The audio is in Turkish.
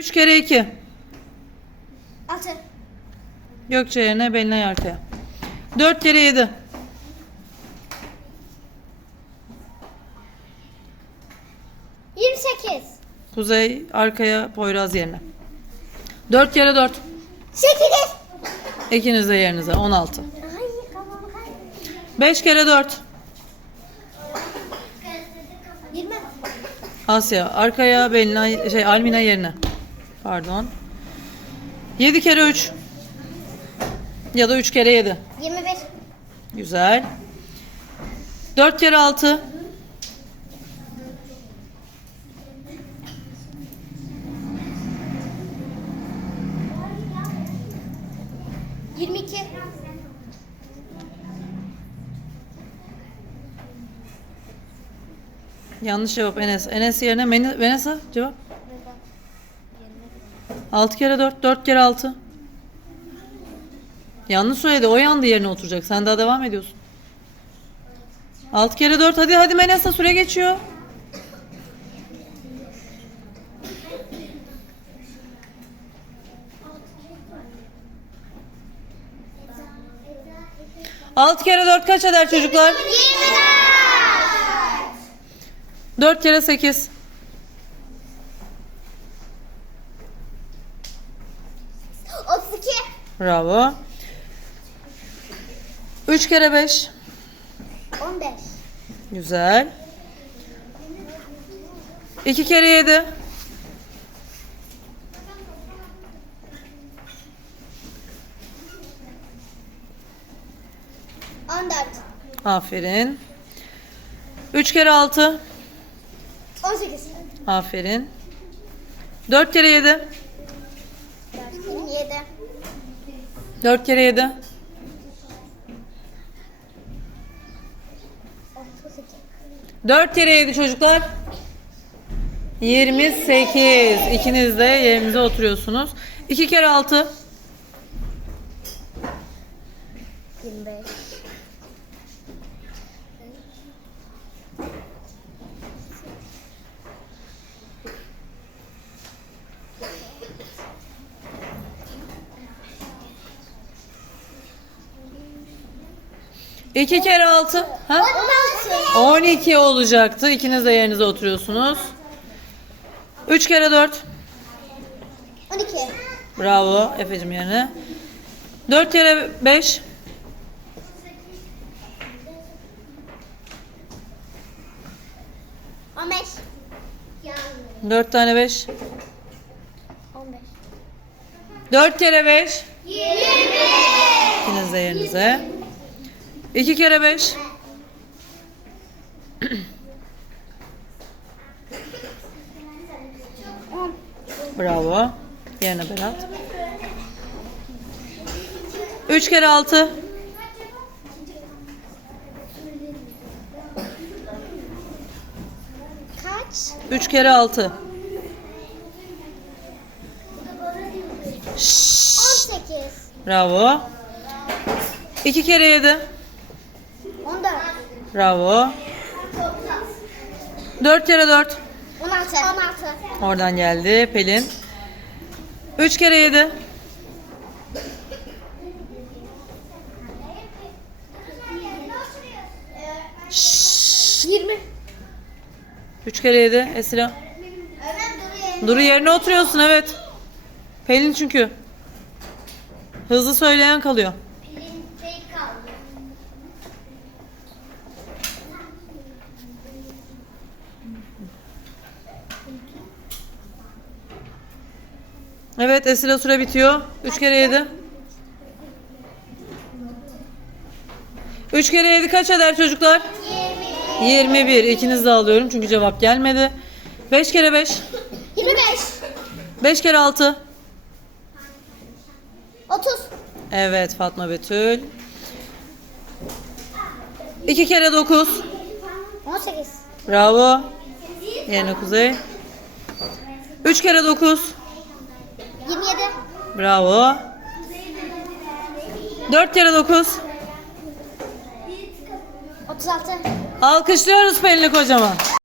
3 kere 2. Altı. Gökçe yerine Belinay arkaya. 4 kere 7. Yirmi sekiz. Kuzey arkaya Poyraz yerine. 4 kere 4. Sekiz. İkiniz de yerinize 16. Ay kafamı kaybettim. 5 kere 4. Yirmi. Asya arkaya Belinay şey Almina yerine. Pardon. 7 kere 3. Ya da 3 kere 7. Yirmi bir. Güzel. 4 kere 6. Yirmi iki. Yanlış cevap Enes. Enes yerine Venesa cevap. 6 kere 4, 4 kere 6. Yanlış söyledi. O yandı yerine oturacak. Sen daha devam ediyorsun. 6 kere 4. Hadi hadi Menesa süre geçiyor. Altı kere dört kaç eder çocuklar? Yirmi Dört kere sekiz. Bravo. 3 kere 5. 15. Güzel. 2 kere 7. 14. Aferin. 3 kere 6. 18. Aferin. 4 kere 7. 4 kere 7. 4 kere 7 çocuklar. 28. İkiniz de yerinize oturuyorsunuz. 2 kere 6. 25. beş. İki kere altı. Ha? On altı. 12 olacaktı. İkiniz de yerinize oturuyorsunuz. 3 kere 4. On iki. Bravo Efe'cim yerine. 4 kere 5. On beş. 4 tane 5. On beş. 4 kere 5. Yirmi. İkiniz de yerinize. İki kere beş. Bravo. Yerine Berat. Üç kere altı. Kaç? Üç kere altı. On sekiz. Bravo. İki kere yedi. 14. Bravo. 4 kere 4. 16. 16. Oradan geldi Pelin. 3 kere 7. 20. 3 kere 7 Esra. Duru yerine oturuyorsun evet. Pelin çünkü. Hızlı söyleyen kalıyor. Evet Esra süre bitiyor. Üç kere yedi. Üç kere yedi kaç eder çocuklar? 21. 21. İkiniz de alıyorum çünkü cevap gelmedi. Beş kere beş. 25. Beş kere altı. 30. Evet Fatma Betül. İki kere dokuz. 18. Bravo. Yerine Kuzey. Üç kere dokuz. 27. Bravo. 4 kere 9. 36. Alkışlıyoruz Pelin'i kocaman.